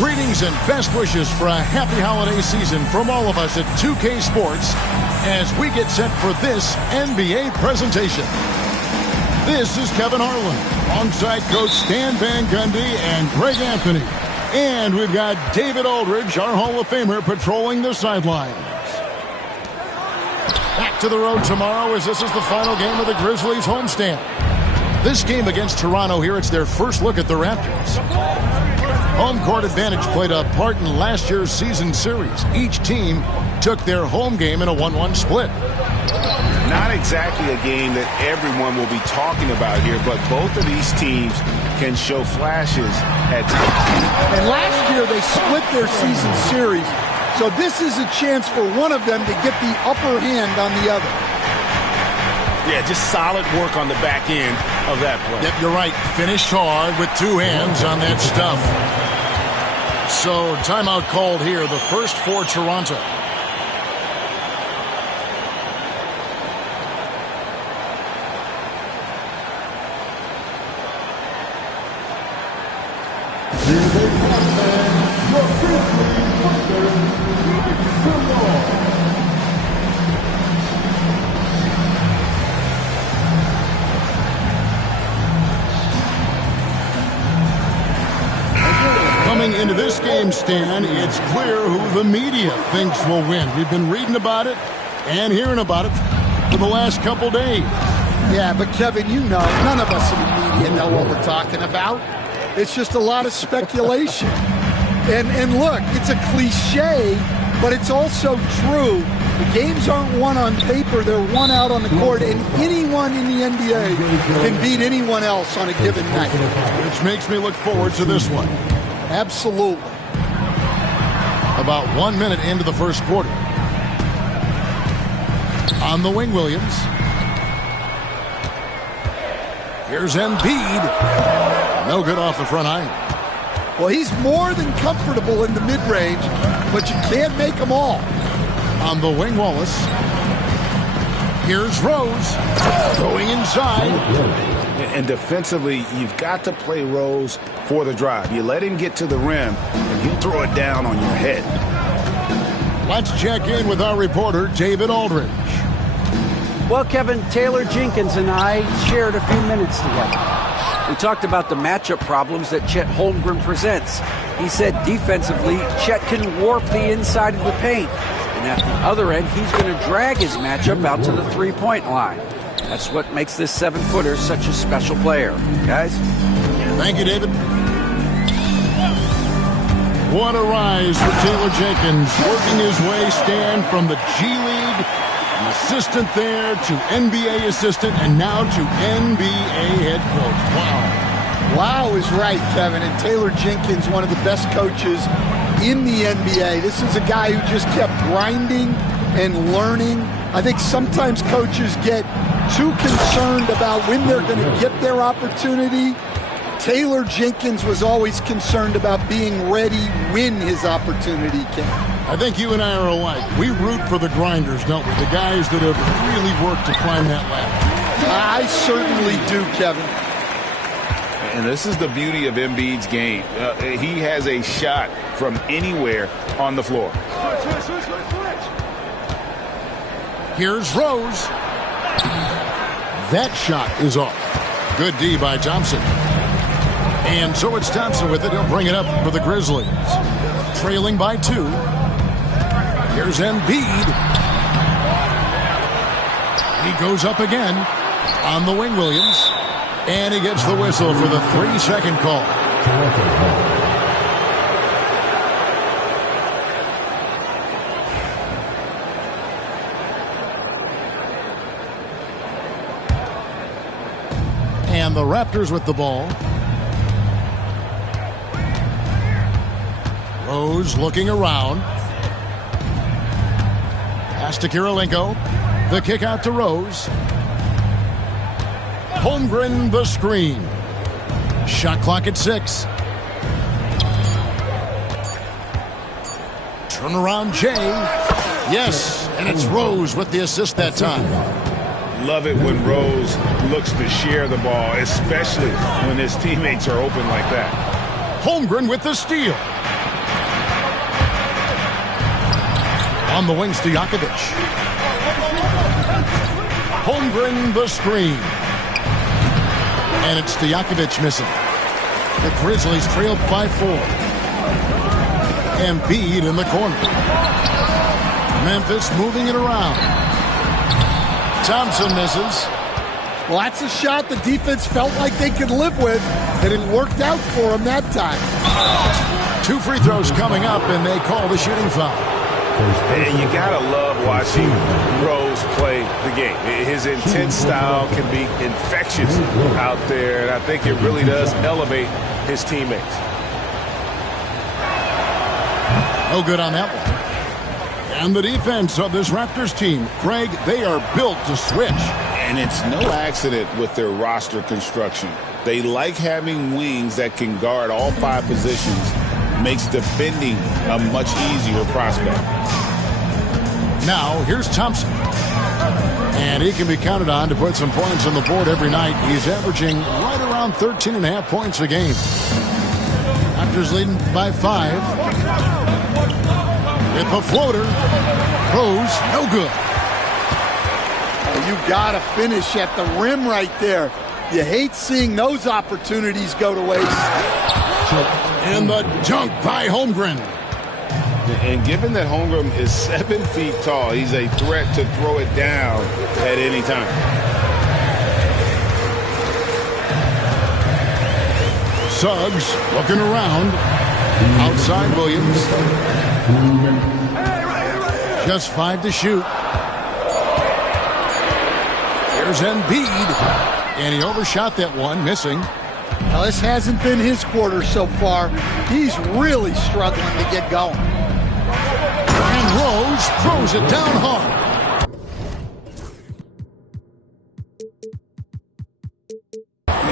Greetings and best wishes for a happy holiday season from all of us at 2K Sports as we get set for this NBA presentation. This is Kevin Harlan alongside Coach Stan Van Gundy and Greg Anthony. And we've got David Aldridge, our Hall of Famer, patrolling the sidelines. Back to the road tomorrow as this is the final game of the Grizzlies homestand. This game against Toronto here, it's their first look at the Raptors. Home court advantage played a part in last year's season series. Each team took their home game in a 1-1 split. Not exactly a game that everyone will be talking about here, but both of these teams can show flashes at times. And last year they split their season series, so this is a chance for one of them to get the upper hand on the other. Yeah, just solid work on the back end of that play. Yep, you're right. Finished hard with two hands on that stuff. So, timeout called here, the first for Toronto. Coming into this game, Stan, it's clear who the media thinks will win. We've been reading about it and hearing about it for the last couple days. Yeah, but Kevin, you know, none of us in the media know what we're talking about. It's just a lot of speculation. And look, it's a cliche, but it's also true. The games aren't won on paper, they're won out on the court, and anyone in the NBA can beat anyone else on a given night. Which makes me look forward to this one. Absolutely. About 1 minute into the first quarter. On the wing, Williams. Here's Embiid. No good off the front iron. Well, he's more than comfortable in the mid-range, but you can't make them all. On the wing, Wallace. Here's Rose. Going inside. And defensively, you've got to play Rose for the drive. You let him get to the rim, and he'll throw it down on your head. Let's check in with our reporter, David Aldridge. Well, Kevin, Taylor Jenkins and I shared a few minutes together. We talked about the matchup problems that Chet Holmgren presents. He said defensively, Chet can warp the inside of the paint. And at the other end, he's going to drag his matchup out to the three-point line. That's what makes this 7-footer such a special player. Guys? Thank you, David. What a rise for Taylor Jenkins, working his way, Stan, from the G League, an assistant there to NBA assistant, and now to NBA head coach. Wow. Wow is right, Kevin. And Taylor Jenkins, one of the best coaches in the NBA. This is a guy who just kept grinding and learning. I think sometimes coaches get too concerned about when they're going to get their opportunity. Taylor Jenkins was always concerned about being ready when his opportunity came. I think you and I are alike. We root for the grinders, don't we? The guys that have really worked to climb that ladder. I certainly do, Kevin. And this is the beauty of Embiid's game. He has a shot from anywhere on the floor. Here's Rose. That shot is off. Good D by Thompson. And so it's Thompson with it. He'll bring it up for the Grizzlies. Trailing by 2. Here's Embiid. He goes up again on the wing, Williams. And he gets the whistle for the 3-second call. And the Raptors with the ball. Rose looking around. Pass to Kirilenko. The kick out to Rose. Holmgren the screen. Shot clock at 6. Turnaround Jay. Yes, and it's Rose with the assist that time. Love it when Rose looks to share the ball, especially when his teammates are open like that. Holmgren with the steal. On the wings to Stojakovic. Holmgren the screen. And it's Stojakovic missing. The Grizzlies trailed by 4. Embiid in the corner. Memphis moving it around. Thompson misses. Well, that's a shot the defense felt like they could live with, and it worked out for them that time. 2 free throws coming up, and they call the shooting foul. And you got to love watching Rose play the game. His intense style can be infectious out there, and I think it really does elevate his teammates. No good on that one. And the defense of this Raptors team, Craig, they are built to switch. And it's no accident with their roster construction. They like having wings that can guard all 5 positions. Makes defending a much easier prospect. Now, here's Thompson. And he can be counted on to put some points on the board every night. He's averaging right around 13.5 points a game. Raptors leading by 5. With a floater. Rose, no good. Oh, you got to finish at the rim right there. You hate seeing those opportunities go to waste. And the dunk by Holmgren. And given that Holmgren is 7 feet tall, he's a threat to throw it down at any time. Suggs looking around. Outside Williams. Just 5 to shoot. Here's Embiid. And he overshot that one, missing. Now, this hasn't been his quarter so far. He's really struggling to get going. And Rose throws it down hard.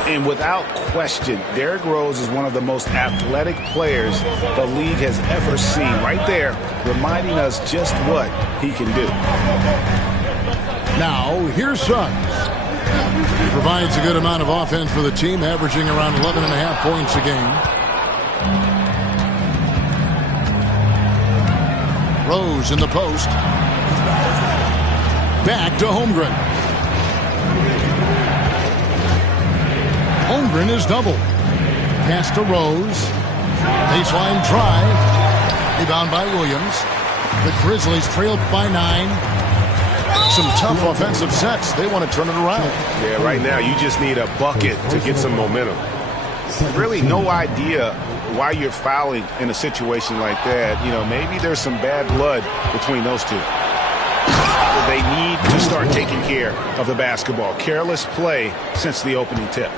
And without question, Derrick Rose is one of the most athletic players the league has ever seen. Right there, reminding us just what he can do. Now, here's Suggs. He provides a good amount of offense for the team, averaging around 11.5 points a game. Rose in the post. Back to Holmgren. Holmgren is doubled. Pass to Rose. Baseline try. Rebound by Williams. The Grizzlies trailed by 9. Some tough offensive sets. They want to turn it around. Yeah, right now you just need a bucket to get some momentum. Really no idea why you're fouling in a situation like that. You know, maybe there's some bad blood between those two. They need to start taking care of the basketball. Careless play since the opening tip.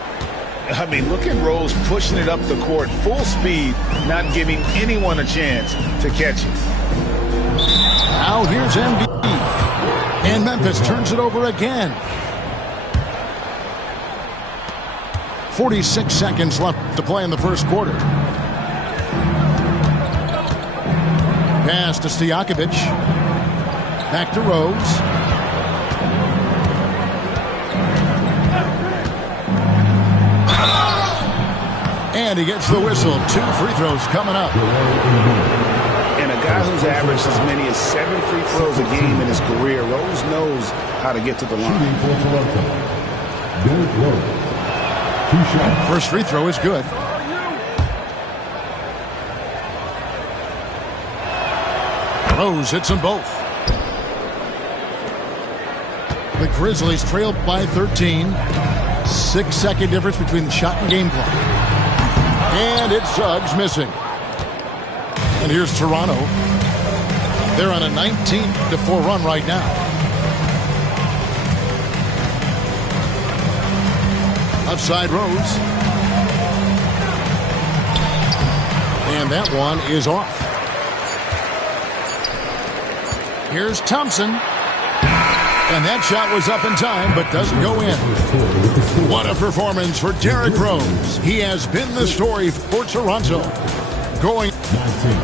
I mean, look at Rose pushing it up the court full speed, not giving anyone a chance to catch it. Now here's Embiid. And Memphis turns it over again. 46 seconds left to play in the first quarter. Pass to Stojakovic. Back to Rose. And he gets the whistle. 2 free throws coming up. And a guy who's averaged as many as 7 free throws a game in his career, Rose knows how to get to the line. First free throw is good. Rose hits them both. The Grizzlies trailed by 13. 6-second difference between the shot and game clock. And it's Suggs missing. And here's Toronto. They're on a 19-4 run right now. Left side Rose. And that one is off. Here's Thompson. And that shot was up in time, but doesn't go in. What a performance for Derrick Rose. He has been the story for Toronto. Going 19.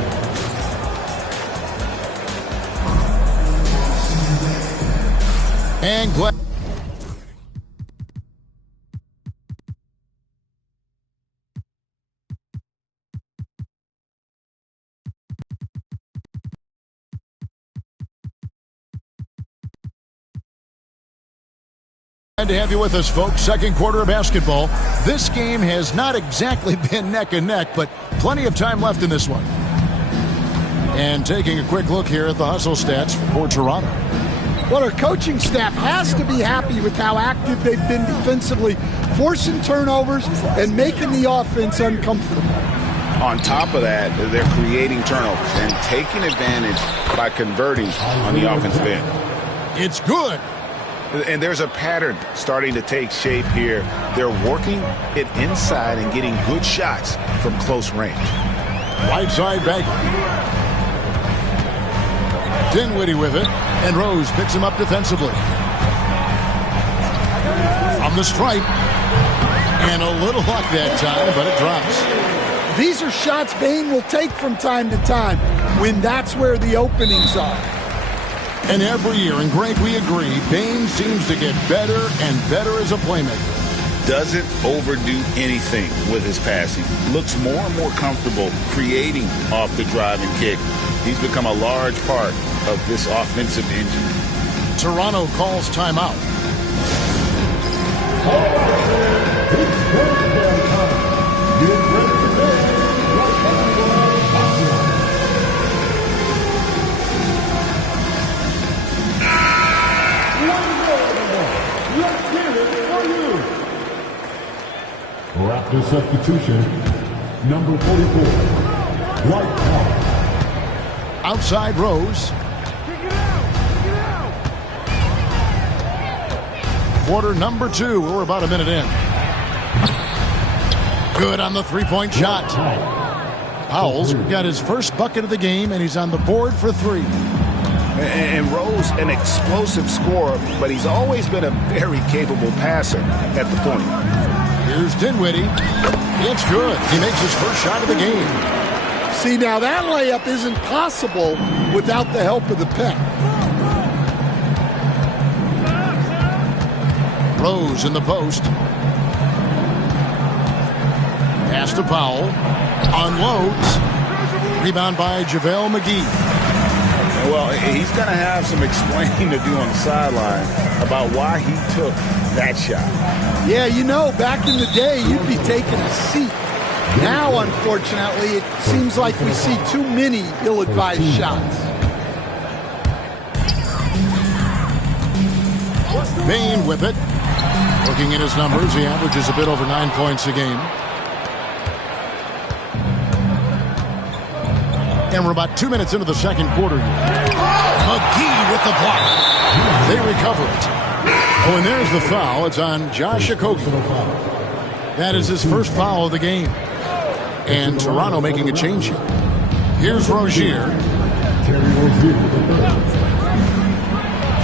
And glad Glad to have you with us, folks. Second quarter of basketball. This game has not exactly been neck and neck, but plenty of time left in this one. And taking a quick look here at the hustle stats for Toronto. Well, our coaching staff has to be happy with how active they've been defensively, forcing turnovers and making the offense uncomfortable. On top of that, they're creating turnovers and taking advantage by converting on the offensive end. It's good. And there's a pattern starting to take shape here. They're working it inside and getting good shots from close range. Right side Bagley. Dinwiddie with it, and Rose picks him up defensively. From the stripe. And a little luck that time, but it drops. These are shots Bane will take from time to time when that's where the openings are. And every year, and Greg, we agree, Bane seems to get better and better as a playmaker. Doesn't overdo anything with his passing. Looks more and more comfortable creating off the drive and kick. He's become a large part of this offensive engine. Toronto calls timeout. Raptor substitution, number 44, White Hawk. Outside Rose. Quarter number 2. We're about a minute in. Good on the three-point shot. Powell's got his first bucket of the game, and he's on the board for 3. And Rose, an explosive scorer, but he's always been a very capable passer at the point. Here's Dinwiddie. It's good. He makes his first shot of the game. See, now that layup isn't possible without the help of the pick. Rose in the post. Pass to Powell. Unloads. Rebound by JaVale McGee. Well, he's going to have some explaining to do on the sideline about why he took that shot. Yeah, you know, back in the day, you'd be taking a seat. Now, unfortunately, it seems like we see too many ill-advised shots. Bane with it. Looking at his numbers, he averages a bit over 9 points a game. And we're about 2 minutes into the second quarter here. McGee with the block. They recover it. Oh, and there's the foul. It's on Josh Okogie. That is his first foul of the game. And Toronto making a change here. Here's Rozier.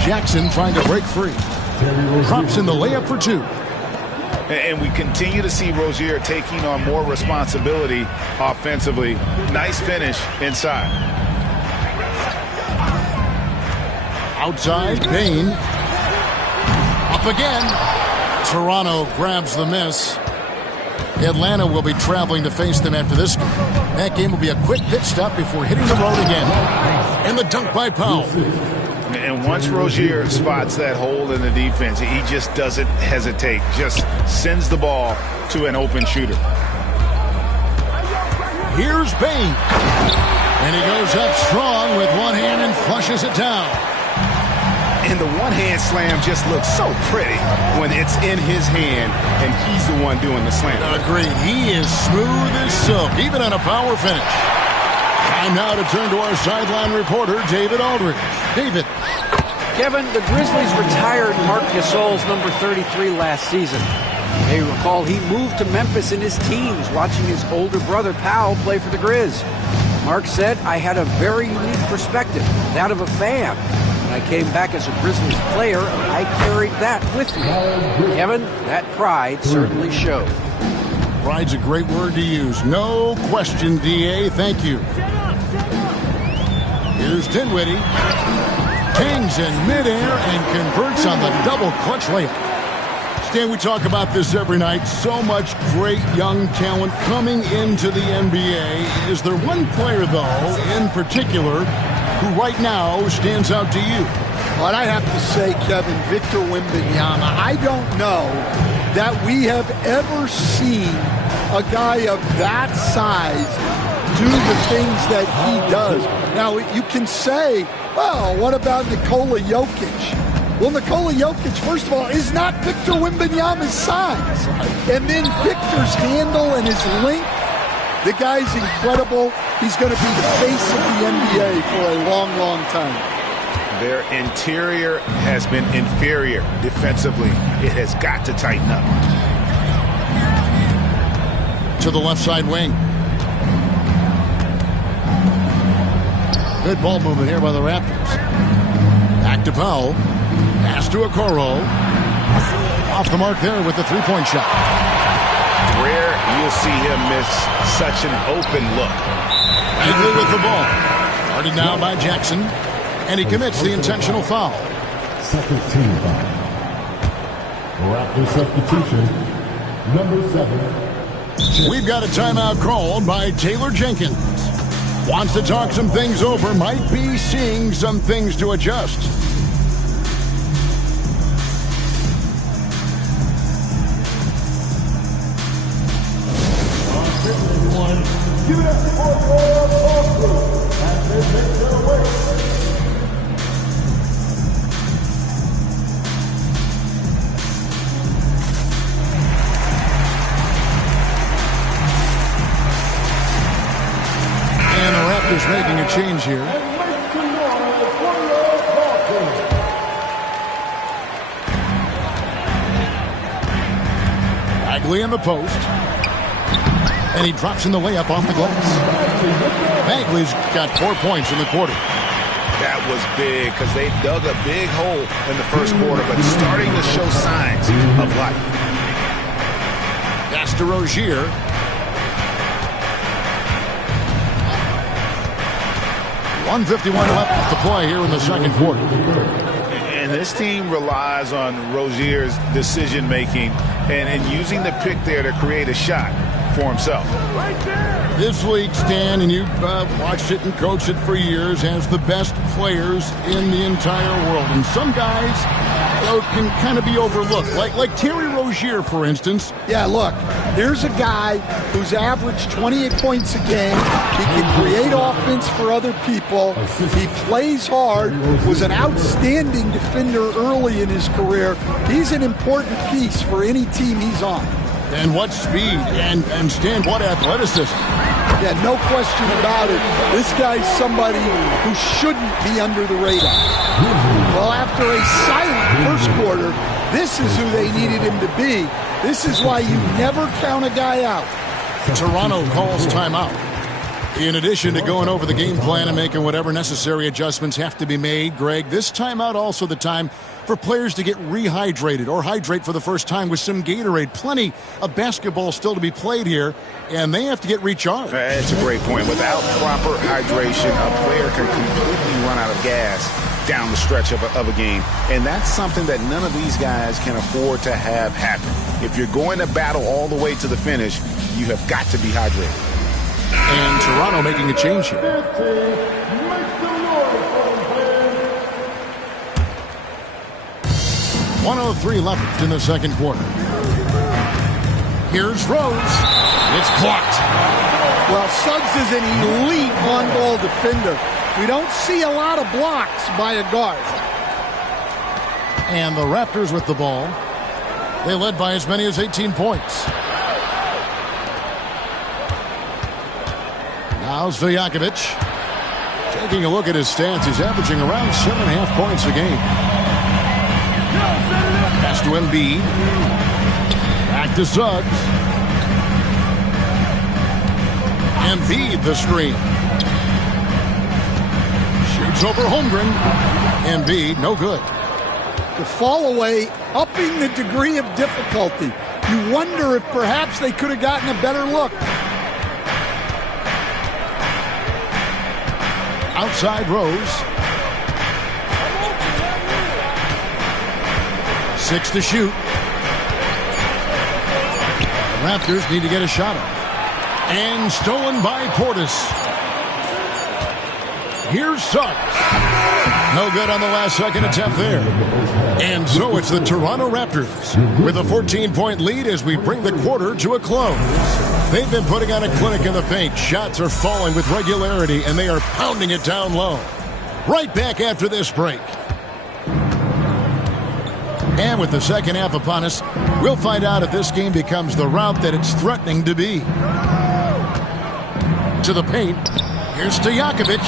Jackson trying to break free. Drops in the layup for 2. And we continue to see Rozier taking on more responsibility offensively. Nice finish inside. Outside, Bane. Up again. Toronto grabs the miss. Atlanta will be traveling to face them after this game. That game will be a quick pit stop before hitting the road again. And the dunk by Powell. And once Rozier spots that hole in the defense, he just doesn't hesitate. Just sends the ball to an open shooter. Here's Bane. And he goes up strong with one hand and flushes it down. And the one-hand slam just looks so pretty when it's in his hand and he's the one doing the slam. Agreed. He is smooth as silk, even on a power finish. Time now to turn to our sideline reporter, David Aldridge. David. Kevin, the Grizzlies retired Marc Gasol's number 33 last season. You may recall he moved to Memphis in his teens, watching his older brother Powell play for the Grizz. Marc said, "I had a very unique perspective, that of a fan. When I came back as a Grizzlies player, I carried that with me." Kevin, that pride certainly showed. Pride's a great word to use. No question, D.A. Thank you. Here's Dinwiddie. Hangs in midair and converts on the double clutch layup. Stan, we talk about this every night. So much great young talent coming into the NBA. Is there one player, though, in particular, who right now stands out to you? But I have to say, Kevin, Victor Wembanyama, I don't know that we have ever seen a guy of that size do the things that he does. Now, you can say, well, what about Nikola Jokic? Well, Nikola Jokic, first of all, is not Victor Wembanyama's size. And then Victor's handle and his length, the guy's incredible. He's going to be the face of the NBA for a long, long time. Their interior has been inferior defensively. It has got to tighten up. To the left side wing. Good ball movement here by the Raptors. Back to Powell. Pass to Okoro. Off the mark there with the three-point shot. Rare you'll see him miss such an open look. Bagley with the ball. Guarded now by Jackson. And he commits the intentional foul. Second team foul. Raptor substitution, number 7. We've got a timeout called by Taylor Jenkins. Wants to talk some things over. Might be seeing some things to adjust. Give it up for your ball crew as they make their way. And the Raptors making a change here. Bagley in the post. And he drops in the layup off the glass. Bagley's got 4 points in the quarter. That was big because they dug a big hole in the first quarter, but starting to show signs of life. Pass to Rozier. .151 left to play here in the second quarter. And this team relies on Rozier's decision-making and using the pick there to create a shot for himself. This league, Stan, and you've watched it and coached it for years, has the best players in the entire world. And some guys, can kind of be overlooked. Like Terry Rozier, for instance. Yeah, look, here's a guy who's averaged 28 points a game. He can create offense for other people. He plays hard, was an outstanding defender early in his career. He's an important piece for any team he's on. And what speed, and Stan, what athleticism. Yeah, no question about it. This guy's somebody who shouldn't be under the radar. Well, after a silent first quarter, this is who they needed him to be. This is why you never count a guy out. Toronto calls timeout. In addition to going over the game plan and making whatever necessary adjustments have to be made, Greg, this timeout also the time for players to get rehydrated or hydrate for the first time with some Gatorade. Plenty of basketball still to be played here, and they have to get recharged. That's a great point. Without proper hydration, a player can completely run out of gas down the stretch of a game. And that's something that none of these guys can afford to have happen. If you're going to battle all the way to the finish, you have got to be hydrated. And Toronto making a change here. 1:03 left in the second quarter. Here's Rose. It's blocked. Well, Suggs is an elite on-ball defender. We don't see a lot of blocks by a guard. And the Raptors with the ball. They led by as many as 18 points. Now Stojakovic. Taking a look at his stats, he's averaging around 7.5 points a game. Pass to Embiid. Back to Suggs. Embiid the screen. Shoots over Holmgren. Embiid, no good. The fall away, upping the degree of difficulty. You wonder if perhaps they could have gotten a better look. Outside Rose. 6 to shoot. The Raptors need to get a shot up. And stolen by Portis. Here's Suggs. No good on the last second attempt there. And so it's the Toronto Raptors with a 14-point lead as we bring the quarter to a close. They've been putting on a clinic in the paint. Shots are falling with regularity, and they are pounding it down low. Right back after this break. And with the second half upon us, we'll find out if this game becomes the route that it's threatening to be. To the paint. Here's Stojakovic.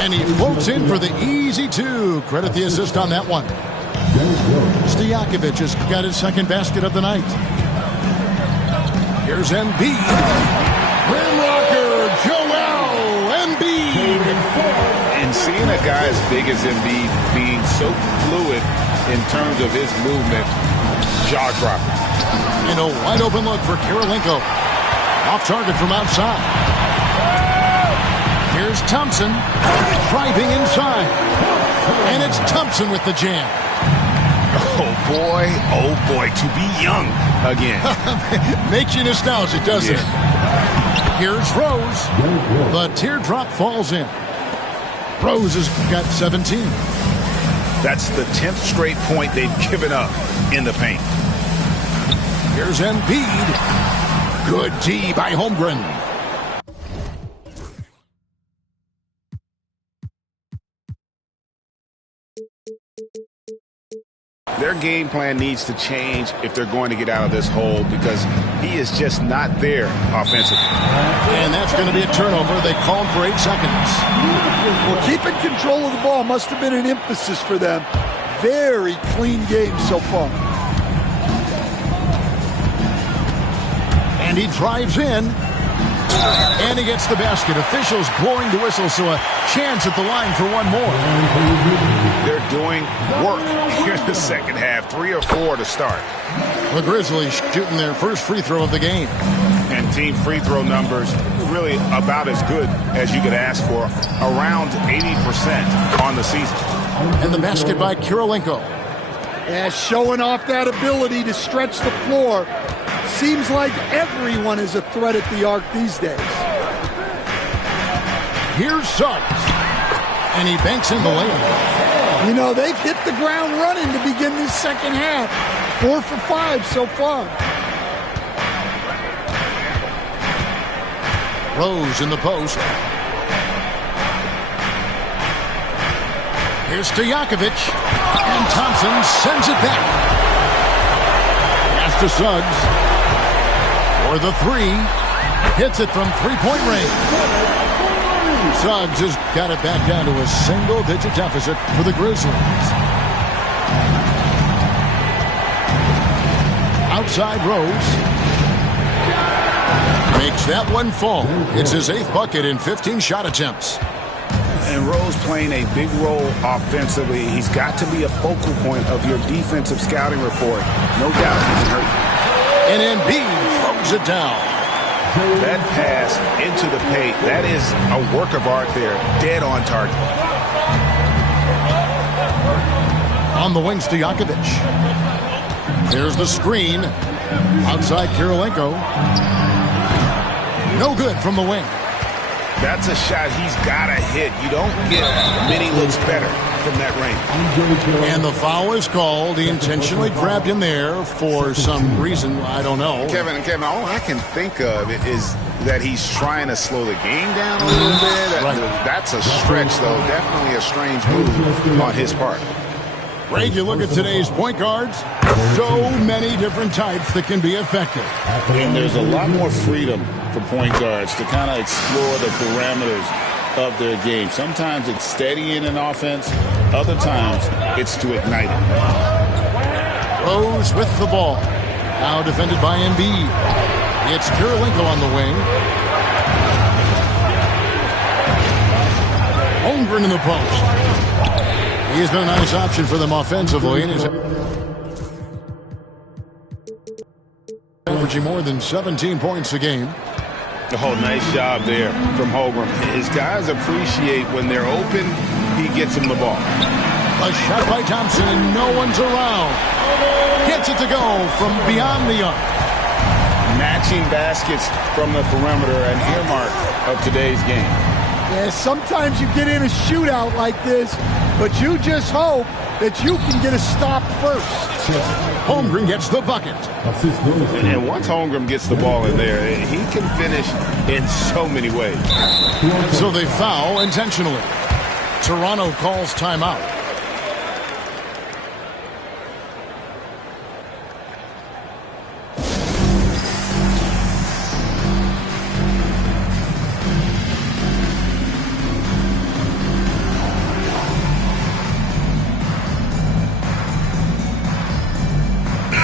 And he floats in for the easy two. Credit the assist on that one. Stojakovic has got his second basket of the night. Here's Embiid. Rim rocker, Joel Embiid. And seeing a guy as big as Embiid being so fluid in terms of his movement, jaw-dropping. And a wide open look for Kirilenko. Off target from outside. Here's Thompson driving inside. And it's Thompson with the jam. Oh boy, to be young again. Makes you nostalgic, doesn't it? Here's Rose. The teardrop falls in. Rose has got 17. That's the 10th straight point they've given up in the paint. Here's Embiid. Good D by Holmgren. Their game plan needs to change if they're going to get out of this hole because he is just not there offensively. And that's going to be a turnover. They called for 8 seconds. Well, keeping control of the ball must have been an emphasis for them. Very clean game so far. And he drives in. And he gets the basket. Officials blowing the whistle, so a chance at the line for one more. They're doing work here in the second half. 3 or 4 to start. The Grizzlies shooting their first free throw of the game. And team free throw numbers really about as good as you could ask for. Around 80% on the season. And the basket by Kirilenko. Yeah, showing off that ability to stretch the floor. Seems like everyone is a threat at the arc these days. Here's Suggs. And he banks in the lane. You know, they've hit the ground running to begin this second half. 4 for 5 so far. Rose in the post. Here's Stojakovic. And Thompson sends it back. Pass to Suggs. For the 3. Hits it from three-point range. Suggs has got it back down to a single-digit deficit for the Grizzlies. Outside Rose. Makes that one fall. It's his 8th bucket in 15 shot attempts. And Rose playing a big role offensively. He's got to be a focal point of your defensive scouting report. No doubt he can hurt you. And Embiid throws it down. That pass into the paint, that is a work of art there. Dead on target. On the wing, Stojakovic. There's the screen. Outside Kirilenko. No good from the wing. That's a shot he's got to hit. You don't get many looks better from that range. And the foul is called. He intentionally grabbed him there for some reason. I don't know. Kevin, all I can think of is that he's trying to slow the game down a little bit. Right. That's a stretch, though. Definitely a strange move on his part. Greg, you look at today's point guards, so many different types that can be effective. And there's a lot more freedom for point guards to kind of explore the parameters of their game. Sometimes it's steadying an offense. Other times it's to ignite it. Rose with the ball. Now defended by Embiid. It's Kirilenko on the wing. Holmgren in the post. He's been a nice option for them offensively. And he's averaging more than 17 points a game. Oh, nice job there from Holmgren. His guys appreciate when they're open, he gets them the ball. A shot by Thompson, and no one's around. Gets it to go from beyond the arc. Matching baskets from the perimeter, an earmark of today's game. Yeah, sometimes you get in a shootout like this, but you just hope that you can get a stop first. Holmgren gets the bucket. And once Holmgren gets the ball in there, he can finish in so many ways. So they foul intentionally. Toronto calls timeout.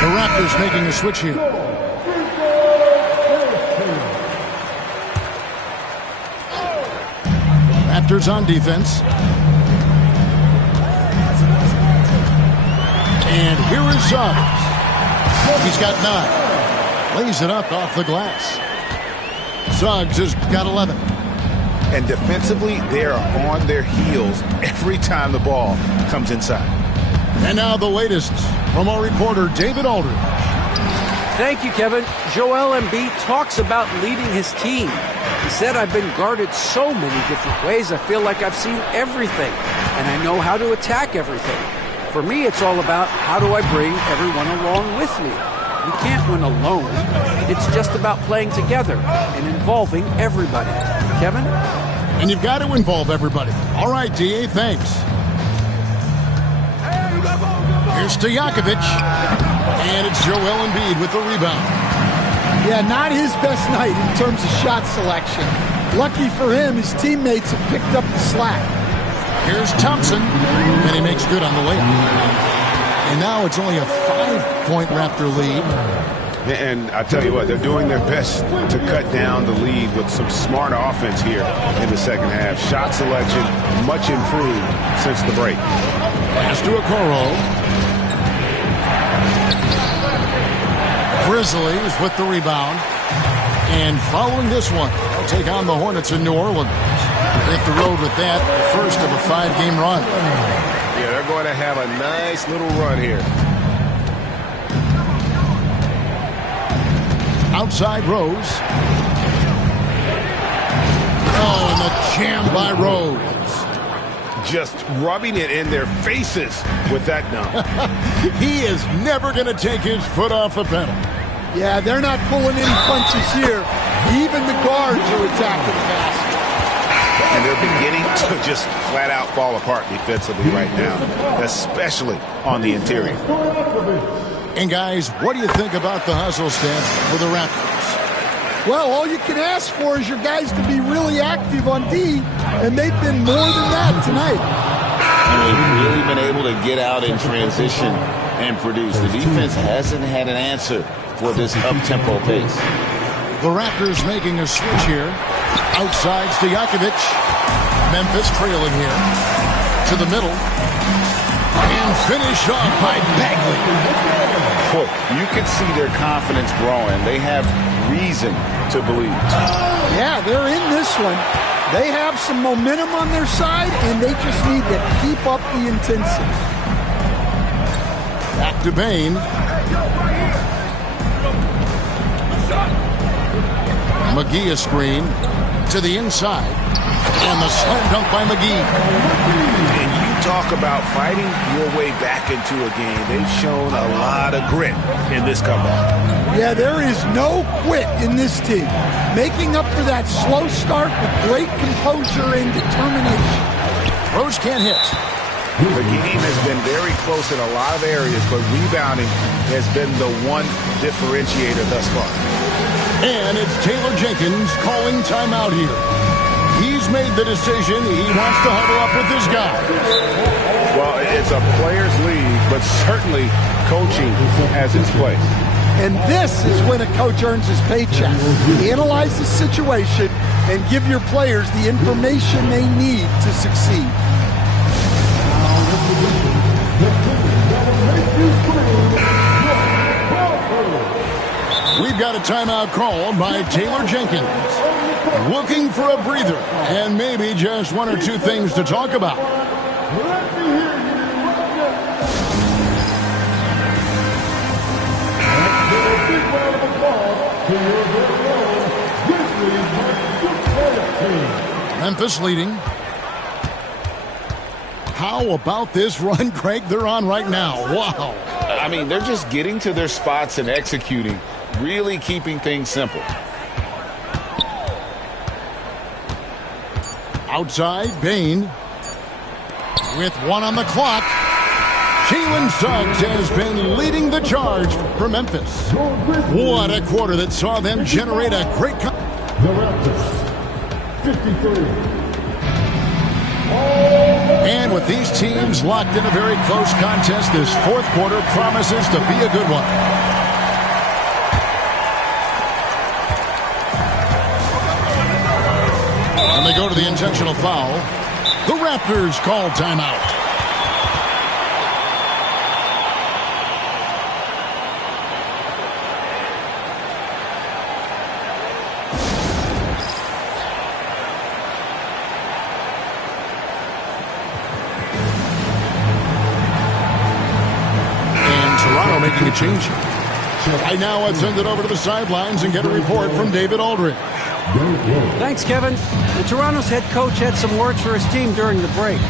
The Raptors making a switch here. Raptors on defense. And here is Suggs. He's got 9. Lays it up off the glass. Suggs has got 11. And defensively, they are on their heels every time the ball comes inside. And now the latest from our reporter, David Aldridge. Thank you, Kevin. Joel Embiid talks about leading his team. He said, I've been guarded so many different ways, I feel like I've seen everything, and I know how to attack everything. For me, it's all about how do I bring everyone along with me. You can't win alone. It's just about playing together and involving everybody. Kevin? And you've got to involve everybody. All right, D.A., thanks. Here's Stojakovic. And it's Joel Embiid with the rebound. Yeah, not his best night in terms of shot selection. Lucky for him, his teammates have picked up the slack. Here's Thompson, and he makes good on the layup. And now it's only a 5-point Raptor lead. And I tell you what, they're doing their best to cut down the lead with some smart offense here in the second half. Shot selection much improved since the break. Pass to Okoro. Grizzlies with the rebound. And following this one, they'll take on the Hornets in New Orleans. Hit the road with that, the first of a 5-game run. Yeah, they're going to have a nice little run here. Outside Rose. Oh, and the jam by Rose. Just rubbing it in their faces with that dunk. He is never going to take his foot off the pedal. Yeah, they're not pulling any punches here. Even the guards are attacking the basket. And they're beginning to just flat out fall apart defensively right now, especially on the interior. And guys, what do you think about the hustle stance for the Raptors? Well, all you can ask for is your guys to be really active on D, and they've been more than that tonight. And they've really been able to get out in transition and produce. The defense hasn't had an answer for this up-tempo pace. The Raptors making a switch here. Outside Stojakovic. Memphis trailing here. To the middle. And finish off by Bagley. Boy, you can see their confidence growing. They have reason to believe. Yeah, they're in this one. They have some momentum on their side, and they just need to keep up the intensity. Back to Bain. McGee a screen to the inside. And the slam dunk by McGee. And you talk about fighting your way back into a game. They've shown a lot of grit in this comeback. Yeah, there is no quit in this team. Making up for that slow start with great composure and determination. Rose can't hit. The game has been very close in a lot of areas, but rebounding has been the one differentiator thus far. And it's Taylor Jenkins calling timeout here. He's made the decision. He wants to huddle up with his guy. Well, it's a players' league, but certainly coaching has its place. And this is when a coach earns his paycheck. Analyze the situation and give your players the information they need to succeed. We've got a timeout call by Taylor Jenkins. Looking for a breather and maybe just one or two things to talk about. Let me hear you right now. Let's give a big round of applause to your very own Grizzlies team. Memphis leading. How about this run, Greg, they're on right now? Wow. I mean, they're just getting to their spots and executing, really keeping things simple. Outside, Bain. With 1 on the clock. Jalen Suggs has been leading the charge for Memphis. What a quarter that saw them generate a great... The Raptors, 53. And with these teams locked in a very close contest, this fourth quarter promises to be a good one. And they go to the intentional foul. The Raptors call timeout. Making a change. Right now, I'd send it over to the sidelines and get a report from David Aldridge. Thanks, Kevin. The Toronto's head coach had some words for his team during the break.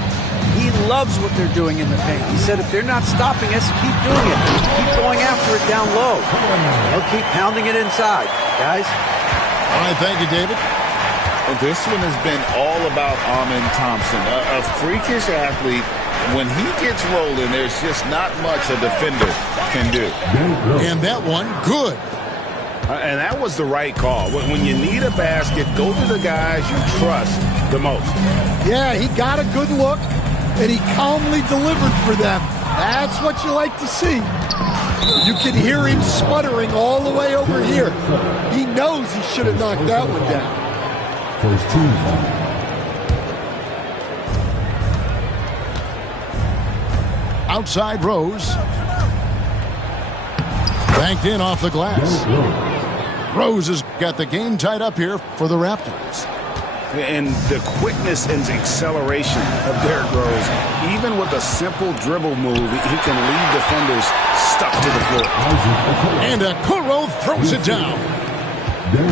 He loves what they're doing in the paint. He said if they're not stopping us, keep doing it. Keep going after it down low. They'll keep pounding it inside, guys. All right, thank you, David. This one has been all about Amen Thompson, a freakish athlete. When he gets rolling, there's just not much a defender can do. And that one, good. And that was the right call. When you need a basket, go to the guys you trust the most. Yeah, he got a good look, and he calmly delivered for them. That's what you like to see. You can hear him sputtering all the way over here. He knows he should have knocked that one down. First team. Outside Rose. Banked in off the glass. Rose has got the game tied up here for the Raptors. And the quickness and acceleration of Derrick Rose, even with a simple dribble move, he can leave defenders stuck to the floor. And Okoro throws it down.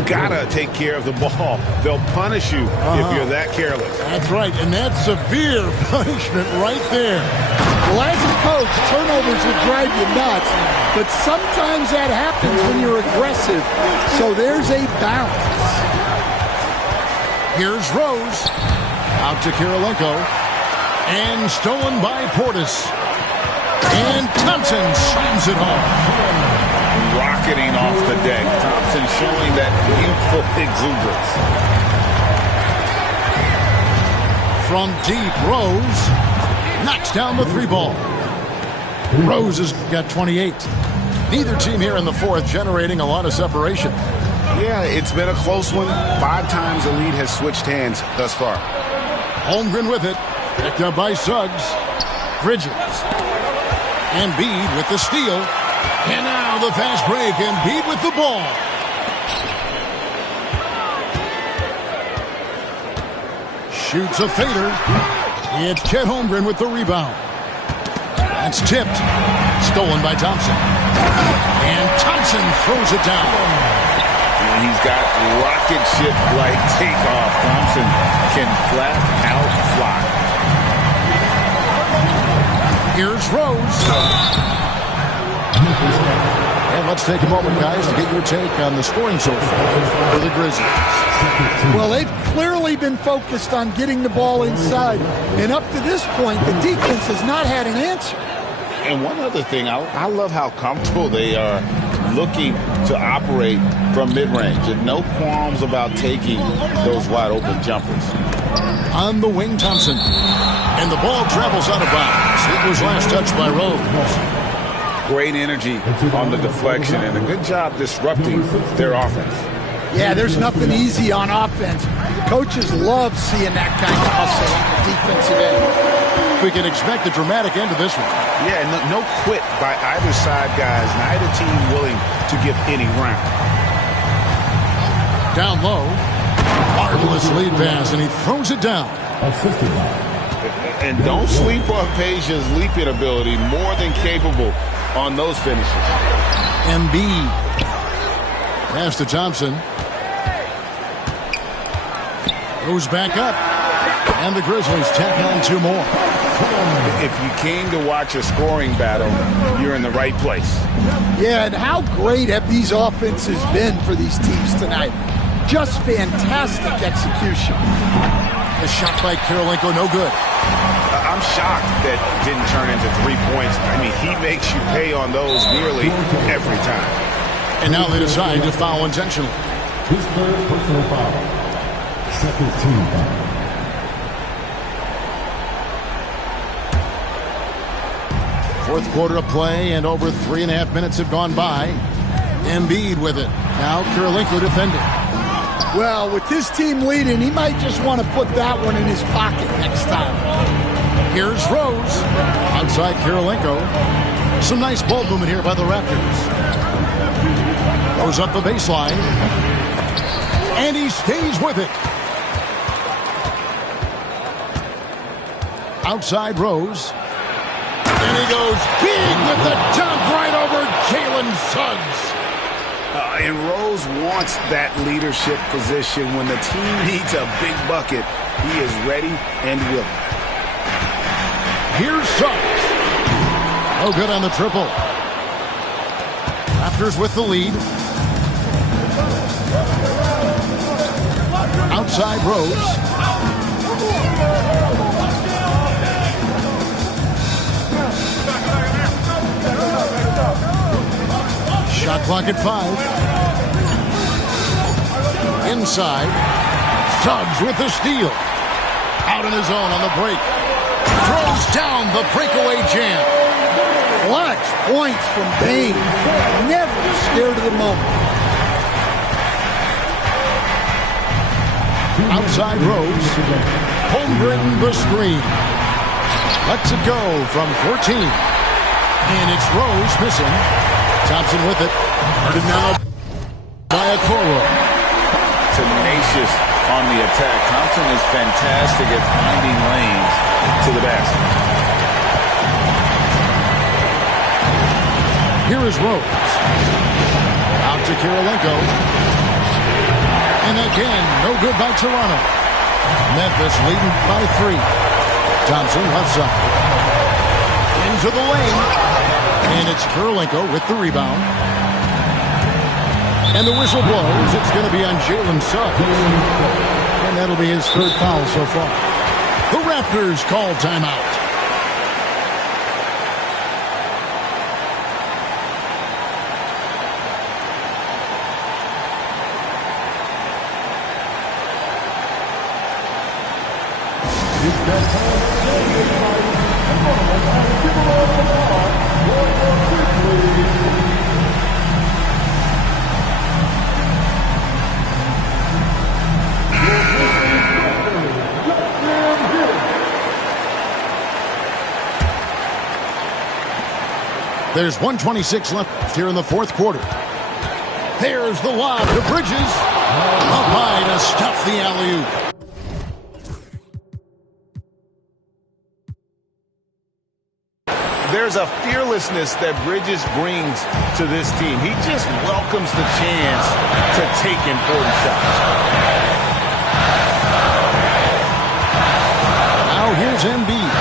Gotta take care of the ball. They'll punish you if you're that careless. That's right, and that's severe punishment right there. Well, as a coach, turnovers will drive you nuts, but sometimes that happens when you're aggressive. So there's a balance. Here's Rose. Out to Kirilenko. And stolen by Portis. And Thompson slams it home. Rocketing off the deck. Thompson showing that youthful exuberance. From deep, Rose knocks down the 3 ball. Rose has got 28. Neither team here in the fourth generating a lot of separation. Yeah, it's been a close one. 5 times the lead has switched hands thus far. Holmgren with it. Picked up by Suggs. Bridges. Embiid with the steal. And now the fast break. Embiid with the ball. Shoots a fader. It's Chet Holmgren with the rebound. That's tipped. Stolen by Thompson. And Thompson throws it down. And he's got rocket ship-like takeoff. Thompson can flat out fly. Here's Rose. And let's take a moment, guys, to get your take on the scoring so far for the Grizzlies. Well, they've clearly been focused on getting the ball inside. And up to this point, the defense has not had an answer. And one other thing, I love how comfortable they are looking to operate from mid-range. And no qualms about taking those wide-open jumpers. On the wing, Thompson. And the ball travels out of bounds. It was last touched by Rose. Great energy on the deflection and a good job disrupting their offense. Yeah, there's nothing easy on offense. Coaches love seeing that kind of hustle on the defensive end. We can expect a dramatic end to this one. Yeah, no quit by either side, guys. Neither team willing to give any ground. Down low. Marvelous lead pass, and he throws it down. And don't sleep on Peja's leaping ability. More than capable on those finishes. Embiid. Pass to Thompson. Goes back up. And the Grizzlies tack on 2 more. If you came to watch a scoring battle, you're in the right place. Yeah, and how great have these offenses been for these teams tonight? Just fantastic execution. The shot by Kirilenko, no good. I'm shocked that didn't turn into 3 points. I mean, he makes you pay on those nearly every time. And now they decide to foul intentionally. His third personal foul. Second team foul. Fourth quarter of play, and over 3.5 minutes have gone by. Embiid with it. Now Kirilenko defending. Well, with this team leading, he might just want to put that one in his pocket next time. Here's Rose. Outside Kirilenko. Some nice ball movement here by the Raptors. Goes up the baseline. And he stays with it. Outside Rose. And he goes big with the dunk right over Jalen Suggs. And Rose wants that leadership position. When the team needs a big bucket, he is ready and willing. Here's Suggs. No good on the triple. Raptors with the lead. Outside Rose. Shot clock at 5. Inside. Suggs with the steal. Out on his own on the break. Throws down the breakaway jam. Clutch points from Bain. Never scared of the moment. Outside Rose. Holmgren the screen. Lets it go from 14. And it's Rose missing. Thompson with it. Guarded now by Okoro. Tenacious on the attack. Thompson is fantastic at finding lanes to the basket. Here is Rose. Out to Kirilenko. And again, no good by Toronto. Memphis leading by 3. Thompson left side. Into the lane. And it's Kirilenko with the rebound. And the whistle blows. It's going to be on Jalen Suggs. And that'll be his 3rd foul so far. The Raptors call timeout. There's 1:26 left here in the 4th quarter. There's the lob to Bridges. Up high to stuff the alley-oop. There's a fearlessness that Bridges brings to this team. He just welcomes the chance to take important shots. Now here's Embiid.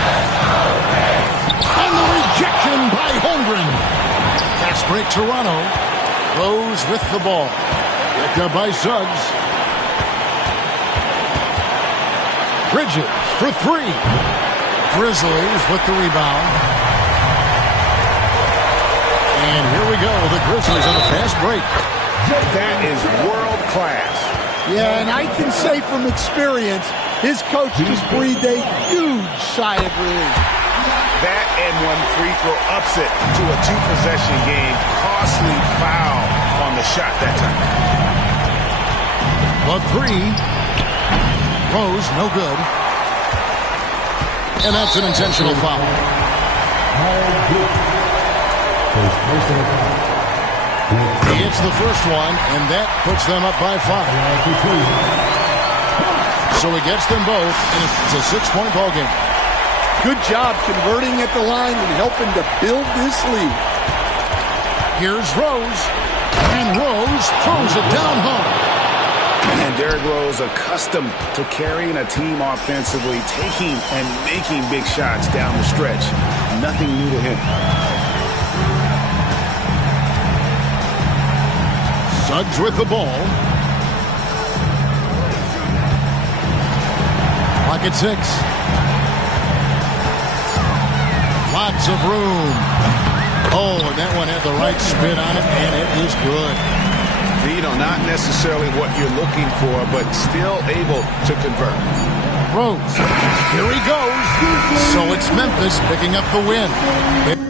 And the rejection by Holmgren. Fast break Toronto. Rose with the ball. Picked up by Suggs. Bridges for 3. Grizzlies with the rebound. And here we go. The Grizzlies on a fast break. That is world class. Yeah, and I can say from experience, his coach just breathed a huge sigh of relief. That and one free throw ups it to a 2-possession game. Costly foul on the shot that time. The 3. Rose, no good. And that's an intentional foul. He hits the first one, and that puts them up by 5. So he gets them both, and it's a 6-point ball game. Good job converting at the line and helping to build this lead. Here's Rose, and Rose throws it down home. And Derrick Rose, accustomed to carrying a team offensively, taking and making big shots down the stretch. Nothing new to him. Suggs with the ball. Pocket 6. Lots of room. Oh, and that one had the right spin on it, and it is good. You know, not necessarily what you're looking for, but still able to convert. Rose. Here he goes. So it's Memphis picking up the win.